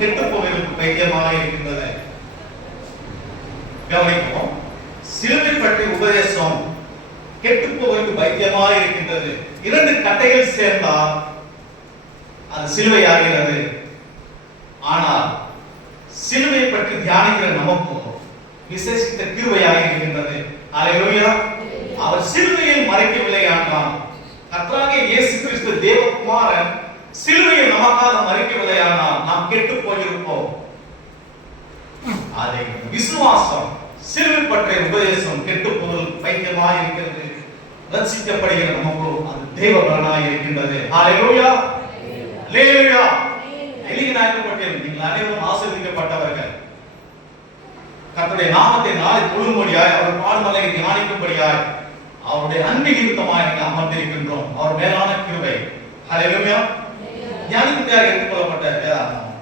கெட்டு போவதற்கு பைத்தியமாக இருக்கின்றது. கவனிப்போம். சிலுவை பற்றிய உபதேசம் கெட்டு போவதற்கு பைத்தியமாக இருக்கின்றது. இரண்டு கட்டைகள் சேர்ந்தால் அது சிலுவை ஆகிறது. ஆனால் சிலுவை பற்றி தியானிக்கிற நமக்கு விசேஷித்த கிருபையாக இருக்கின்றது. அல்லேலூயா. அவர் சிலுவையில் மறைக்கவில்லை ஆனால் கர்த்தராகிய இயேசு கிறிஸ்து தேவகுமாரன் சிலுவையில் நமக்காக மறைக்கவில்லை ஆனால் நாம் கெட்டு போயிருப்போம். அதை விசுவாசம் சிலுவை பற்றிய உபதேசம் கெட்டு போவதில் பைத்தியமாக இருக்கிறது. ரட்சிக்கப்படுகிற நமக்கு அது தேவ பலனாக இருக்கின்றது. அல்லேலூயா. அல்லேலூயா. எலிகனாக்கப்பட்டீர்கள். நீங்கள் அனைவரும் ஆசீர்வதிக்கப்பட்டவர்கள். கர்த்தருடைய நாமத்தை நாளை தொழும்படியாய் அவர் பாடுமலை தியானிக்கும்படியாய் அவருடைய அன்பு நிமித்தமாய் நீங்கள் அமர்ந்திருக்கின்றோம். அவர் மேலான கிருபை. அல்லேலூயா. தியானிக்கும்படியாக எடுத்துக்கொள்ளப்பட்ட வேதாகமம்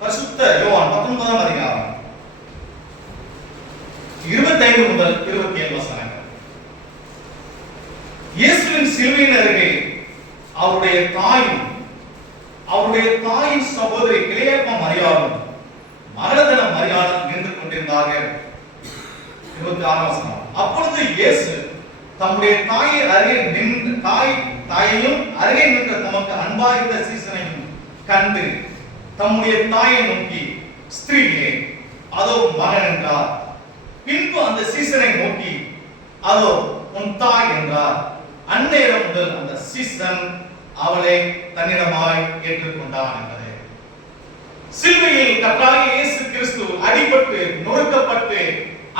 பரிசுத்த யோவான் 19ஆம் அதிகாரம் 25 முதல் 27 வசனங்கள். இயேசுவின் சிலுவையின் அருகே அவருடைய தாயின் சகோதரி கிளையப்பா மரியாளும் மரதன மரியாளும் நின்று கொண்டிருந்தார்கள். 26ஆம் வசனம். அப்பொழுது இயேசு தம்முடைய தாயையும் அருகே நின்ற தமக்கு அன்பாயிருந்த சீசனையும் கண்டு தம்முடைய தாயை நோக்கி, ஸ்திரீயே, அதோ மகன் என்றார். பின்பு அந்த சீசனை நோக்கி, அதோ உன் தாய் என்றார். அந்நேரம் முதல் அந்த சீசன் அவளை தன்னிடமாய் ஏற்றுக்கொண்டான் என்பது. சிலுவையில் கர்த்தராகிய இயேசு கிறிஸ்து அடிபட்டு நொறுக்கப்பட்டு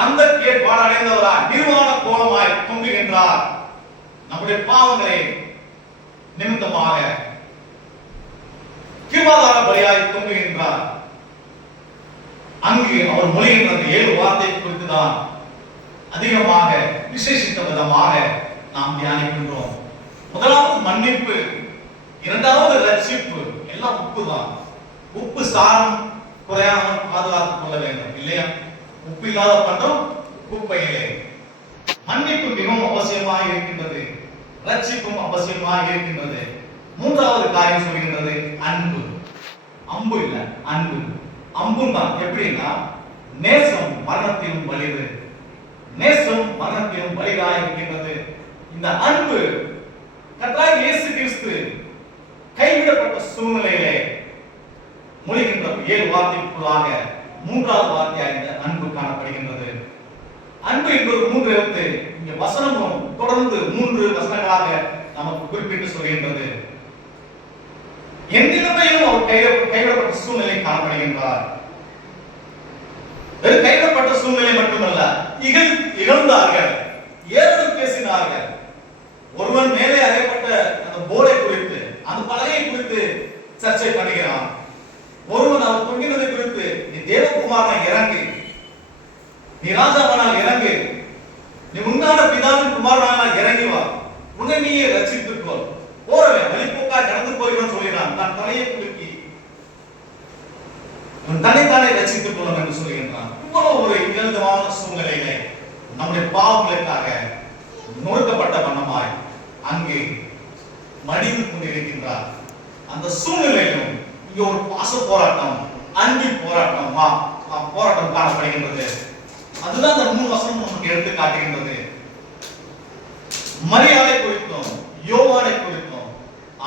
அந்த கேட்பாடு அடைந்தவராய் நிர்வாண கோலமாய் தொங்குகின்றார். நம்முடைய பாவங்களை நிமித்தமாக கிருபாதார பலியாய் தொங்குகின்றார். அங்கு அவர் மொழிகின்ற 7 வார்த்தை குறித்து தான் அதிகமாக விசேஷித்த விதமாக நாம் தியானிக்கின்றோம். முதலாவது மன்னிப்பு, இரண்டாவது ரட்சிப்பு. எல்லாம் உப்பு தான். உப்பு சாரம் குறையாமல் பாதுகாத்துக் கொள்ள வேண்டும் இல்லையா? உப்பு இல்லாத பண்டம் குப்பையிலே. மன்னிப்பு மிகவும் அவசியமாக இருக்கின்றது. ரட்சிப்பும் அவசியமாக இருக்கின்றது. மூன்றாவது காரியம் சொல்கின்றது அன்பு. அம்பு இல்ல, அன்பு. அம்பு தான் எப்படின்னா, நேசம் மரணத்திலும் வலிது. நேசம் மரணத்திலும் வலிதாக இருக்கின்றது. இந்த அன்பு கர்த்தராகிய இயேசு கிறிஸ்து கைவிடப்பட்ட சூழ்நிலையிலே மொழிகின்ற 7 வார்த்தைக்குள்ளாக மூன்றாவது வார்த்தையாக இந்த அன்பு காணப்படுகின்றது. அன்பு என்பது 3 எழுத்து. இங்க வசனமும் தொடர்ந்து 3 வசனங்களாக நமக்கு குறிப்பிட்டு சொல்கின்றது. எந்நிலைமையிலும் அவர் கைவிடப்பட்ட சூழ்நிலை காணப்படுகின்றார். கைவிடப்பட்ட சூழ்நிலை மட்டுமல்ல, இகழ்ந்தார்கள், ஏளனம் பேசினார்கள். ஒருவன் மேலே அறையப்பட்ட அந்த போர்டை குறித்து, அந்த பலகையை குறித்து சர்ச்சை பண்ணுகிறான். ஒருவன் அவர் தொங்கினதை குறித்து, நீ தேவகுமாரன் இறங்கு, நீ ராஜாவானால் இறங்கு, நீ உன்னான பிதாவின் குமாரனால் இறங்கி வா, உன்னை நீயே ரட்சித்துக்கொள், போறவன் வழிபோக்காய் கடந்து போகிறவன் சொல்கிறான். தன் தலையை குலுக்கி தன்னைத்தானே ரட்சித்துக் கொள்ளும் என்று சொல்கின்றான். இவ்வளவு ஒரு இயல்பான சூழ்நிலையிலே நம்முடைய பாவங்களுக்காக நொறுக்கப்பட்ட வண்ணமாய் அங்கே மடிந்து கொண்டிருக்கின்றார். அந்த சூழ்நிலையிலும் இங்க ஒரு பாச போராட்டம், அன்பின் போராட்டம் போராட்டம் காணப்படுகின்றது. அதுதான் அந்த 3 வசனம் நமக்கு எடுத்து காட்டுகின்றது. மரியாதை குறித்தும் யோவானை குறித்தும்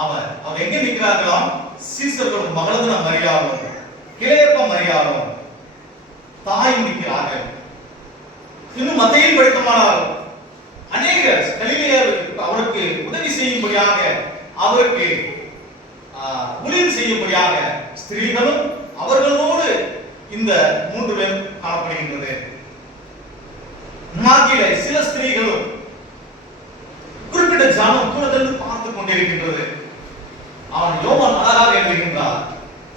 அவர் எங்க நிற்கிறார்களாம்? சீசர்களும் மகளதுன மரியாளும் கிளையப்ப மரியாளும் தாயும் நிற்கிறார்கள். இன்னும் மத்தையில் படித்தமானால் அநேக கலிலேயர் அவருக்கு உதவி செய்யும்படியாக, அவருக்கு ஊழியம் செய்யும்படியாக ஸ்திரீகளும் அவர்களோடு இந்த 3 பேர் காணப்படுகின்றது. நாட்டிலே சில ஸ்திரீகளும் குறிப்பிட்ட ஜனம் தூரத்திலிருந்து பார்த்து கொண்டிருக்கின்றது. அவன் யோவான் அழகாக எழுதுகின்றார்.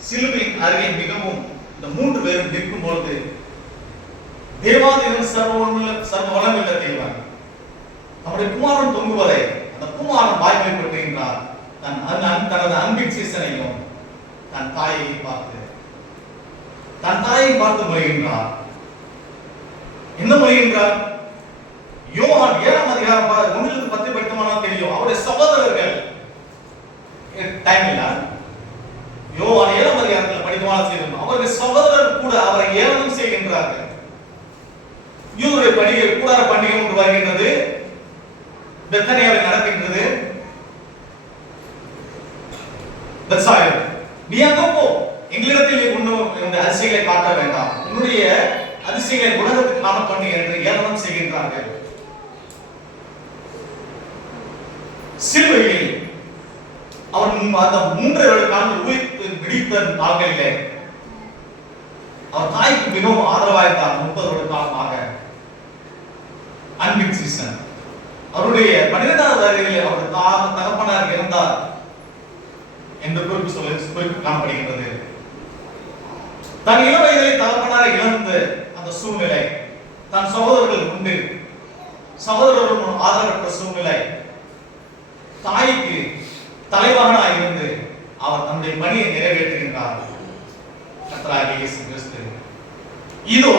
சிலுவையின் அருகே மிகவும் இந்த 3 பேரும் நிற்கும் பொழுது தேவாதேவன் சர்வ வளமுள்ள தேவன் நம்முடைய குமாரன் தொங்குவதை அந்த குமாரன் வாய்மைப்படுத்துகின்றார். தனது அன்பின் சீசனையும் தன் தாயை பார்த்து மொழிகின்றார். என்ன மொழிகின்றார்? யோவான் 7ஆம் அதிகாரம் 1 10 படித்தோம்னா தெரியும். அவருடைய சகோதரர்கள் டைம் இல்ல, யோவான் 7ஆம் அதிகாரத்தில் படித்தவான செய்தோம். அவர்கள் சகோதரர் கூட அவரை ஏளனம் செய்கின்றார்கள். யூதருடைய பண்டிகை கூடார பண்டிகை ஒன்று வருகின்றது, பெத்தனியாவில் நடக்கின்றது. பெத்சாயில், நீ அங்க போ, எங்களிடத்தில் உன்னுடைய அதிசயங்களை காட்ட வேண்டாம், உன்னுடைய அதிசயங்களை உலகத்துக்கு காண பண்ணு என்று ஏளனம் செய்கின்றார்கள். சிலுவையில் அவர் அந்த 3 வருடங்கள் உயிர்த்து விடித்த நாட்களிலே அவர் தாய்க்கு மிகவும் ஆதரவாயிருந்தார். 30 வருட காலமாக அன்பின் சீசன். அவருடைய 12வது வயதிலே அவர் தகப்பனார் இறந்தார் என்ற குறிப்பு காணப்படுகின்றது. தன் இளம் வயதிலே தகப்பனாரை இழந்த அந்த சூழ்நிலை, தன் சகோதரர்கள் உண்டு, சகோதரர்கள் ஆதரவற்ற சூழ்நிலை, தாய்க்கு தலைவனாக இருந்து அவர் தன்னுடைய பணியை நிறைவேற்றுகின்றார். கர்த்தராகிய இயேசு கிறிஸ்து இதோ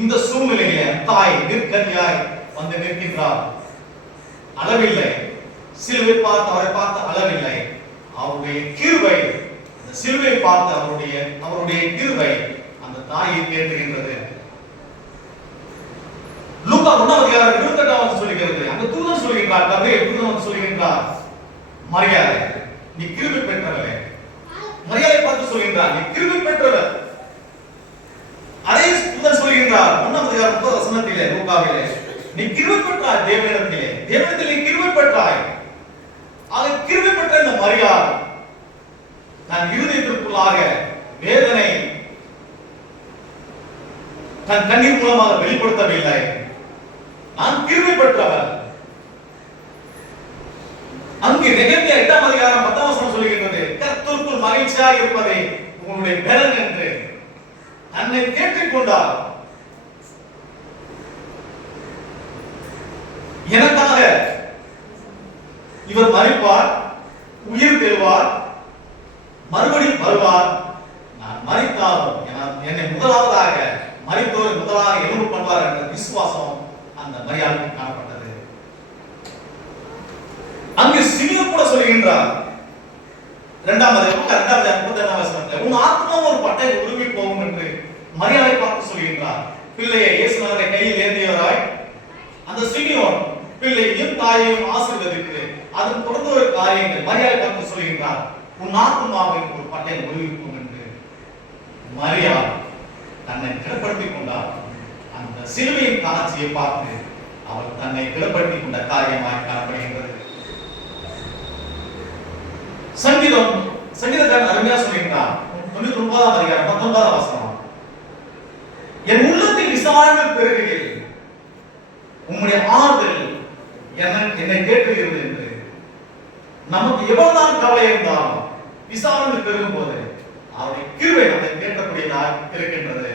இந்த சூழ்நிலையிலே தாய் நிற்கதியாய் வந்து நிற்கின்றார். அளவில்லை, சிலுவை பார்த்து அவரை பார்த்து அளவில்லை. அவருடைய கிருபை, அந்த சிலுவை பார்த்து அவருடைய கிருபை அந்த தாயை தேடுகின்றது. லூக்கா 1:28 சொல்லுகிறது, அந்த தூதன் சொல்லுகின்றார், கபிரியேல் தூதன் சொல்லுகின்றார், மரியாதை நீ கிருபை பெற்றவளே. மரியாதை பார்த்து சொல்கின்றார், நீ கிருபை பெற்றவர். அதே தூதன் சொல்கின்றார் 1:30 லூக்காவிலே, நீ கிருபை பெற்றாய் தேவனிடத்திலே, தேவனிடத்தில் நீ கிருபை பெற்றாய். ஆக கிருபை பெற்ற இந்த மரியாள் தன் இருதயத்திற்குள்ளாக வேதனை தன் கண்ணீர் மூலமாக வெளிப்படுத்தவில்லை. நான் கிருபை பெற்றவர். அங்கு நெகேமியா 8:10 சொல்லுகின்றது, கர்த்தருக்குள் மகிழ்ச்சியாக இருப்பதை உங்களுடைய பலன் என்று தன்னை தேற்றிக் கொண்டார். எனக்காக இவர் மரிப்பார், உயிர் பெறுவார், மறுபடியும் வருவார். நான் மரித்தாலும் என்னை முதலாவதாக மரித்தோர் முதலாக எழுந்து பண்ணுவார் என்ற விசுவாசம் அந்த மரியாளுக்கு காணப்பட்டது. அங்கு சிமியோன் கூட சொல்கின்றார் 2:32 உன் ஆத்மா ஒரு பட்டை உருவி போகும் என்று மரியாதை பார்த்து சொல்கின்றார். பிள்ளையை இயேசுநாதரை கையில் ஏந்தியவராய் அந்த சிமியோன் பிள்ளையும் தாயையும் ஆசீர்வதித்து அதன் தொடர்ந்து ஒரு காரியங்கள் மரியாதை பார்த்து சொல்கின்றார், உன் ஆத்மாவை ஒரு பட்டை உருவிக்கும் என்று. மரியாள் தன்னை திடப்படுத்திக் கொண்டார். அந்த சிலுவையின் காட்சியை பார்த்து அவர் தன்னை திடப்படுத்திக் கொண்ட காரியமாய் காணப்படுகின்றது. சங்கீதக்காரன் அருமையா சொல்கின்றார் 99:19 என் உள்ளத்தில் விசாரங்கள் பெருகுகிறது, உம்முடைய ஆறுதல் என்னை கேட்கிறது என்று. நமக்கு எவ்வளவுதான் கவலை இருந்தாலும் விசாரங்கள் பெருகும் போது அவருடைய கிருபை நம்மை கேட்கக்கூடியதாக இருக்கின்றது.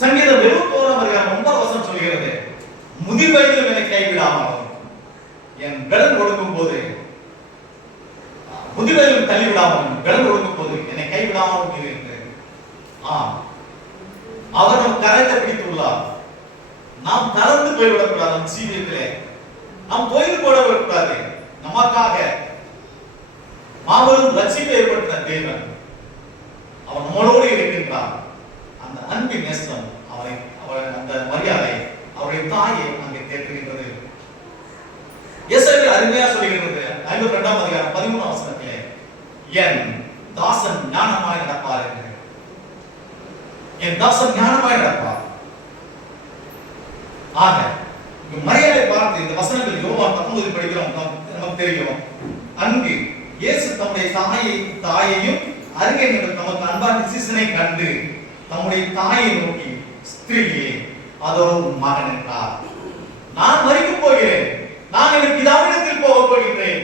சங்கீதம் 71:9 சொல்கிறது, முதிர் வயதிலும் என்னை கைவிடாமலும் என் பலன் ஒடுங்கும் போது, முதிர் வயதிலும் தள்ளிவிடாமலும் பலன் ஒடுங்கும் போது என்னை கைவிடாமலும் இருக்கிறது. அவர் நம் கரையை பிடித்துள்ளார். நாம் தளர்ந்து போய்விடக்கூடாது. நம் ஜீவியத்திலே நாம் தொய்ந்து போடக்கூடாது. நமக்காக மாபெரும் ரட்சிப்பை ஏற்படுத்தின தேவன் அவர் நம்மளோடு இருக்கின்றார். அந்த அன்பின் நேசம் அந்த மரியாதை அவருடைய தாயை அங்கே கேட்கின்றது. இயேசுவில் அருமையா சொல்லுகிறது 52:13 என் தாசன் ஞானமாய் நடப்பார் என்று. என் தாசன் ஞானமாய் நடப்பார். ஆக மரியாதை பார்த்து இந்த வசனங்கள் யோவான் 19 படிக்கிறோம், நமக்கு தெரியும். அங்கு இயேசு தம்முடைய தாயையும் அருகே நின்று தமக்கு அன்பான சீசனை கண்டு தம்முடைய தாயை நோக்கி, ஸ்திரீயே அதோ மகன் என்றார். நான் மரிக்கப் போகிறேன், நான் என் பிதாவிடத்தில் போக போகின்றேன்.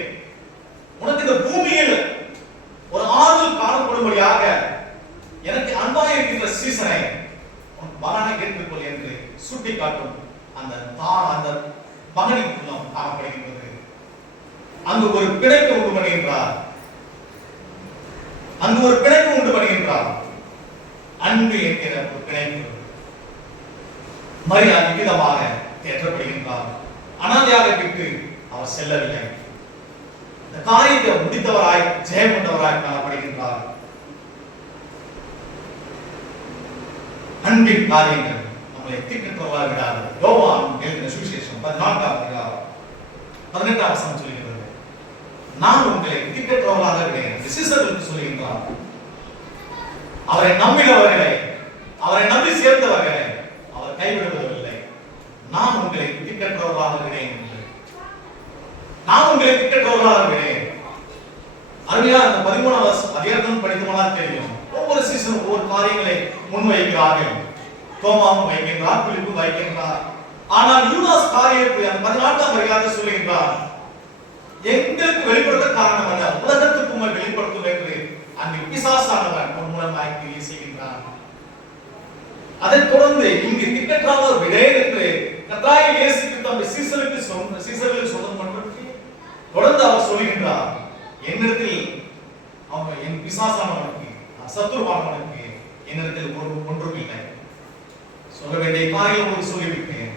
உனக்கு இந்த பூமியில் ஒரு ஆறுதல் காணப்படும்படியாக எனக்கு அன்பாக இருக்கின்ற சீசனை உன் மகனை கேட்டுக்கொள் என்று சுட்டி காட்டும் அந்த மகனின் உள்ளம் காணப்படுகின்றது. அங்கு ஒரு பிணைப்பு உண்டு பண்ணுகின்றார். அன்பு என்கிற ஒரு பிணைப்பு மரியாதை விதமாக தேற்றப்படுகின்றார். அனாதையாக விட்டு அவர் செல்லவில்லை. இந்த காரியத்தை முடித்தவராய் ஜெயம் கொண்டவராய் காணப்படுகின்றார். அன்பின் காரியங்கள் நம்மளை திக்கற்றவர்களாக விடாது. யோவான் எழுதின சுவிசேஷம் 14ஆம் அதிகாரம் 18ஆம் வசனம் சொல்கிறது, நான் உங்களை திக்கற்றவர்களாக விடேன். சீசர்களுக்கு சொல்லுகின்றார், அவரை நம்பினவர்களை, அவரை நம்பி சேர்ந்தவர்களை அவர் கைவிடுவதில்லை. நான் உங்களை திக்கற்றவர்களாக விடேன் என்று, நான் உங்களை திக்கற்றவர்களாக விடேன். அருமையா அந்த 13ஆம் அதிகாரம் படித்தோம்னால் தெரியும், ஒவ்வொரு சீசனும் ஒவ்வொரு காரியங்களை முன்வைக்கிறார்கள். தோமாவும் வைக்கின்றார், பிலிப்பும் வைக்கின்றார். ஆனால் யூதாஸ் காரியத்தை அந்த 14ஆம் அதிகாரத்தில் சொல்லுகின்றார், எங்களுக்கு வெளிப்படுத்த காரணம் அல்ல, உலகத்துக்கு வெளிப்படுத்தும் என்று அங்கு பிசாசானவன் உன் மூலமாய் கிரியை செய்கின்றான். அதைத் தொடர்ந்து இங்கு திக்கற்றவர் விடேன் என்று கர்த்தராகிய இயேசு கிறிஸ்து சீசர்களுக்கு சொந்தம் பண்றதுக்கு தொடர்ந்து அவர் சொல்லுகின்றார், என்னிடத்தில் அவன் என் பிசாசானவனுக்கு சத்துருவானவனுக்கு என்னிடத்தில் ஒன்றும் இல்லை. சொல்ல வேண்டிய காரியம் உங்களுக்கு சொல்லிவிட்டேன்.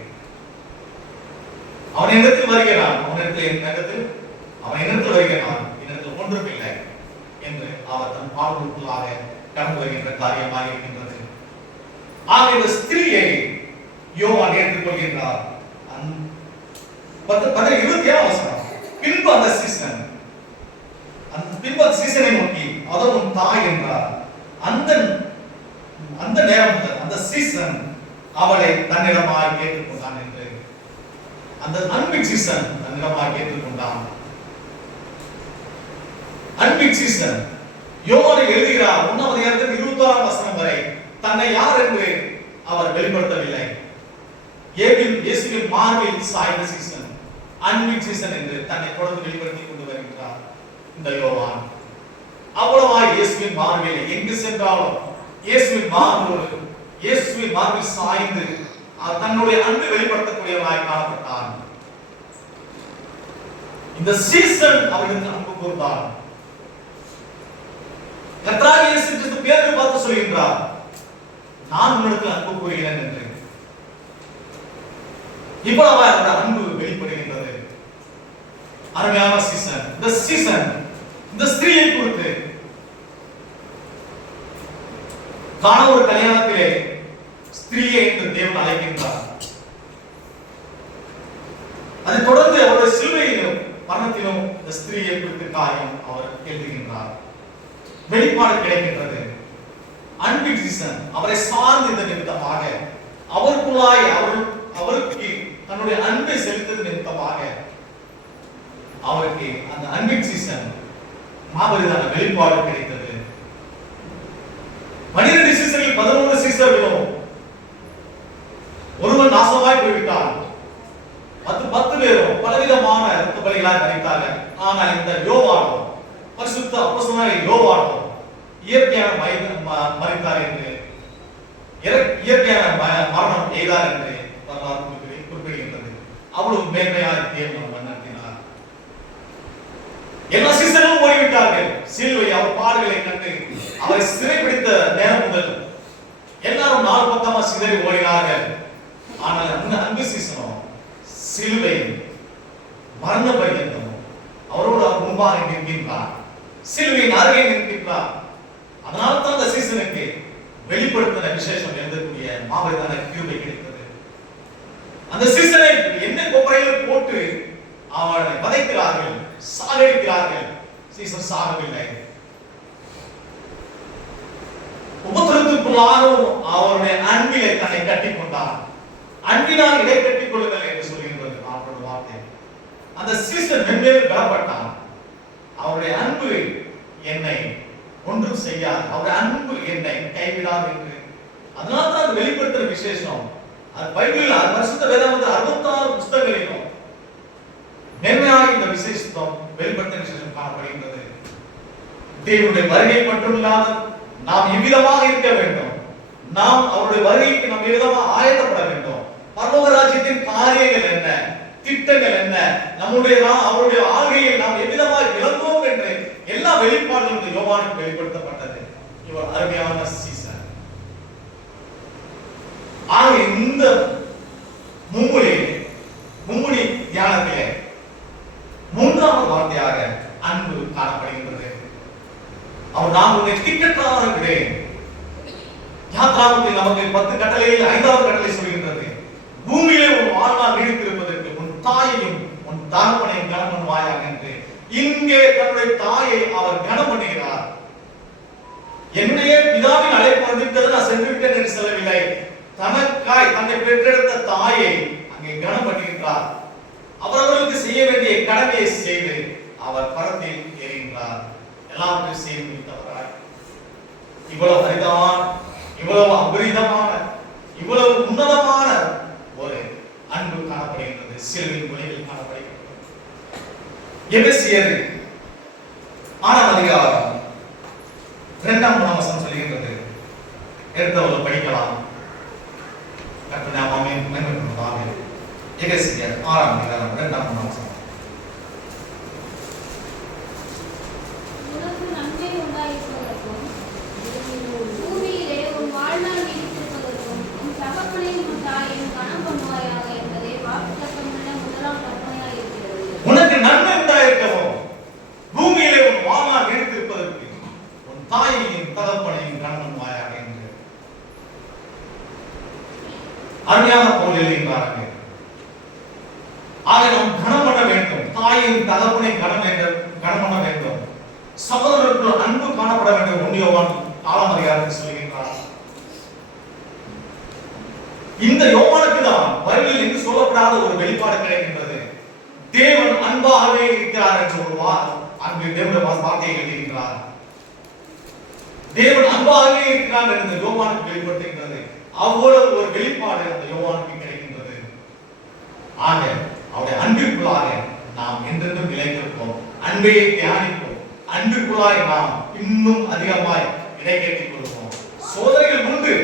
அவன் என்னிடத்தில் வருகிறான், அவன் என்னிடத்தில் வருகிறான், என்னிடத்தில் ஒன்றும் இல்லை என்று அவர் தன் பாடுகளுக்குள்ளாக கடந்து வருகின்ற காரியமாக இருக்கின்றது. ஆக இந்த ஸ்திரீயை யோவான் ஏற்றுக்கொள்கின்றார். 27ஆம் வசனம், பின்பு அந்த சீசனை நோக்கி அதோ உன் தாய் என்றார். அந்த நேரம் முதல் அந்த சீசன் அவளை தன்னிடமாய் கேட்டுக்கொண்டான் என்று, அந்த அன்பின் சீசன் தன்னிடமாய் கேட்டுக்கொண்டான். அன்பின் சீசன் யோவான் எழுதுகிறார் 1ஆம் அதிகாரத்தில் 26ஆம் வசனம் வரை தன்னை யார் என்று அவர் வெளிப்படுத்தவில்லை. இயேசுவின் மார்பில் சாய்ந்த சீசன், அன்பின் சீசன் என்று தன்னை தொடர்ந்து வெளிப்படுத்திக் கொண்டு வருகிறார் இந்த யோவான். அவ்வளவாய் இயேசுவின் மார்பில் எங்கு சென்றாலும் இயேசுவின் மார்பில் சாய்ந்து தன்னுடைய அன்பு வெளிப்படுத்தக்கூடியவராய் காணப்பட்டான். இந்த சீசன் அவர்களுக்கு அன்பு கூர்ந்தார். கர்த்தராகிய இயேசு கிறிஸ்து பேதுருவை பார்த்து சொல்கின்றார், நான் உன்னிடத்தில் அன்பு கூறுகிறேன் என்று. இப்பொழுது அவருடைய அன்பு வெளிப்படுகின்றது. அருமையான சீசன். இந்த ஸ்திரீயை குறித்து காண ஒரு கல்யாணத்திலே ஸ்திரீயை என்று தேவன் அழைக்கின்றார். அதை தொடர்ந்து அவருடைய சிலுவையிலும் மரணத்திலும் இந்த ஸ்திரீயை குறித்து காரியம் அவர் எழுதுகின்றார். வெளிப்பாடு கிடைக்கின்றது. அன்பின் சீசன் அவரை சார்ந்த நிமித்தமாக அவருக்குள்ளாய் அவருக்கு தன்னுடைய அன்பை செலுத்தது நிமித்தமாக அவருக்கு அந்த அன்பின் சீசன் மாபெரிதான வெளிப்பாடு கிடைத்தது. 12 சீசர்கள் 11 சீசர்களும் ஒருவன் நாசமாய் போய்விட்டான். 10 பேரும் பலவிதமான இரத்த பலிகளாய் மரித்தார்கள். ஆனால் இந்த யோவானோ, பரிசுத்த அப்போஸ்தலனாகிய யோவானோ இயற்கையான மரித்தார் என்று, இயற்கையான மரணம் எய்தார் என்று வரலாறு குறிப்பிடுகின்றது. அவ்வளவு மேன்மையாக தேவன் நடத்தினார். எல்லா சீசர்களும் ஓடிவிட்டார்கள். சிலுவை அவர் பாடுகளை கண்டு அவரை சிறைப்பிடித்த நேரம் முதல் எல்லாரும் 4 பக்கமா சிதறி ஓடினார்கள். ஆனால் அந்த அன்பு சீசனோ சிலுவை மரண பரியந்தம் அவரோடு அவர் முன்பாக நிற்கின்றார். சிலுவையின் அருகே நிற்கின்றார். அதனால தான் அந்த சீசனுக்கு வெளிப்படுத்தின விசேஷம் எழுதக்கூடிய மாபெரிதான கிருபை கிடைத்தது. அந்த சீசனை என்ன கொப்பரையில் போட்டு அவனை வதைக்கிறார்கள், சாகடிக்கிறார்கள். சீசன் சாகவில்லை. உபத்திரத்துக்குள்ளாரும் அவருடைய அன்பிலே தன்னை கட்டிக் கொண்டார். அன்பினால் இடை கட்டிக் கொள்ளுங்கள் என்று சொல்கின்றது அவருடைய வார்த்தை. அந்த சீசன் மென்மேலும் பலப்பட்டான். அவருடைய அன்பு என்னை ஒன்றும் செய்யாது, அவருடைய அன்பு என்னை கைவிடாது என்று. அதனால தான் வெளிப்படுத்துற விசேஷம். அது பைபிளில் பரிசுத்த வேதாகமத்தில் 66 புத்தகங்களிலும் மென்மையாக இந்த விசேஷம் வெளிப்படுத்துற விசேஷம் காணப்படுகின்றது. தேவனுடைய வருகை மட்டுமில்லாத நாம் எவ்விதமாக இருக்க வேண்டும், நாம் அவருடைய வருகைக்கு நாம் எவ்விதமாக ஆயத்தப்பட வேண்டும், பரலோக ராஜ்யத்தின் காரியங்கள் என்ன, திட்டங்கள் என்ன, அவருடைய ஆளுகையை நாம் எவ்விதமாக இழந்தோம் என்று எல்லா வெளிப்பாடுகளும் இந்த யோவானுக்கு வெளிப்படுத்தப்பட்டது. இவர் அருமையான சீசன். ஆக இந்த மும்முடி தியானத்திலே 3வது வார்த்தையாக அன்பு காணப்படுகின்றது. அவர் நான் உன்னை திக்கற்றவர்களே, யாத்ராகமத்தில் நமக்கு 10 கட்டளையில் 5வது கட்டளை சொல்கின்றது, பூமியிலே உன் வாழ்நாள் நீடித்திருப்பதற்கு உன் தாயையும் உன் தகப்பனையும் கனம் பண்ணுவாயாக என்று. இங்கே தன்னுடைய தாயை அவர் கனம் பண்ணுகிறார். என்னுடைய பிதாவின் அழைப்பு வந்துவிட்டது, நான் சென்று விட்டேன் என்று சொல்லவில்லை. தனக்காய் தன்னை பெற்றெடுத்த தாயை அங்கே கனம் பண்ணுகின்றார். அவர்களுக்கு செய்ய வேண்டிய கடமையை செய்து அவர் பரத்தில் ஏறுகின்றார். எல்லாவற்றையும் செய்து முடித்தவராய் இவ்வளவு அரிதான, இவ்வளவு அபரிதமான, இவ்வளவு உன்னதமான ஒரு அன்பு காணப்படுகின்றது. சிலுவையின் மொழியில் காணப்படுகின்றது. எபேசியர் 6ஆம் அதிகாரம் 2ஆம் வசனம் சொல்கின்றது. எடுத்தவர்கள் படிக்கலாம். கர்த்தர் நாமமே மகிமைப்படுவதாக. எபேசியர் 6ஆம் அதிகாரம் 2ஆம் வசனம். உனக்கு நன்மை உண்டாயிருக்கவும் பூமியிலே உன் வாழ்நாள் நீடித்திருப்பதற்கு உன் தாயையும் தகப்பனையும் கனம் பண்ணுவாயாக என்று அருமையான பொருள் எழுதுகின்றார்கள். ஆக நாம் கனம் பண்ண வேண்டும். தாயையும் தகப்பனை கனம் பண்ண வேண்டும். சகோதரர்களுக்கு அன்பு காணப்பட வேண்டும். 1 யோவான் 4ஆம் அதிகாரத்தில் சொல்கின்றார். இந்த யோவானுக்கு தான் பைபிளில் என்று சொல்லப்படாத ஒரு வெளிப்பாடு கிடைக்கின்றது. தேவன் அன்பாகவே இருக்கிறார் என்று ஒரு அன்பு தேவனுடைய வார்த்தையை எழுதுகின்றார். தேவன் அன்பாகவே இருக்கிறார் என்று யோவானுக்கு வெளிப்படுத்துகின்றது. அவ்வளவு ஒரு வெளிப்பாடு அந்த யோவானுக்கு கிடைக்கின்றது. ஆக அவருடைய அன்பிற்குள்ளாக நாம் என்றென்றும் நிலைத்திருப்போம். அன்பையை தியானிப்போம். அன்பிற்குள்ளாக நாம் இன்னும் அதிகமாய் இடைக்கேற்றிக் கொள்வோம். சோதனைகள் உண்டு.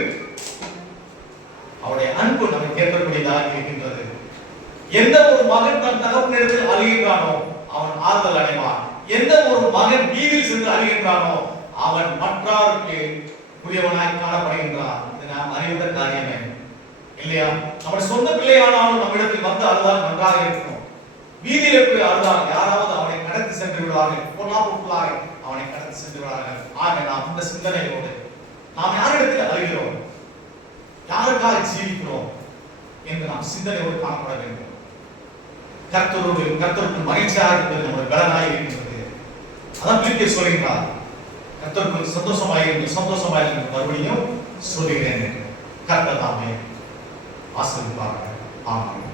அவருடைய அன்பு நமக்கு ஏற்படக்கூடியதாக இருக்கின்றது. எந்த ஒரு மகன் தன் தகப்பனிடத்தில் அழுகின்றானோ அவன் ஆறுதல் அடைவான். எந்த ஒரு மகன் வீதியில் சென்று அழுகின்றானோ அவன் மற்றவருக்கு புரியவனாய் காணப்படுகின்றான். இது நாம் அறிந்த காரியமே இல்லையா? அவன் சொந்த பிள்ளையானாலும் நம்மிடத்தில் வந்து அழுதால் நன்றாக இருக்கும். வீதியில் போய் அழுதால் யாராவது அவனை கடத்தி சென்று விடுவார்கள். பொருளாக அவனை கடத்தி சென்று விடுவார்கள். ஆக நாம் இந்த சிந்தனையோடு நாம் யாரிடத்தில் அழுகிறோம், யாருக்காக ஜீவிக்கிறோம் என்று நாம் சிந்தனையோடு காணப்பட வேண்டும். கர்த்தருக்கு மகிழ்ச்சியாக இருப்பது நம்முடைய பலனாக இருக்கின்றது. அதான் பிலிப்பியர் சொல்கிறார், கர்த்தருக்கு சந்தோஷமாக இருந்து மறுபடியும் சொல்லுகிறேன் என்று. கர்த்தர் தாமே ஆசீர்வதிப்பார்கள். ஆமென்.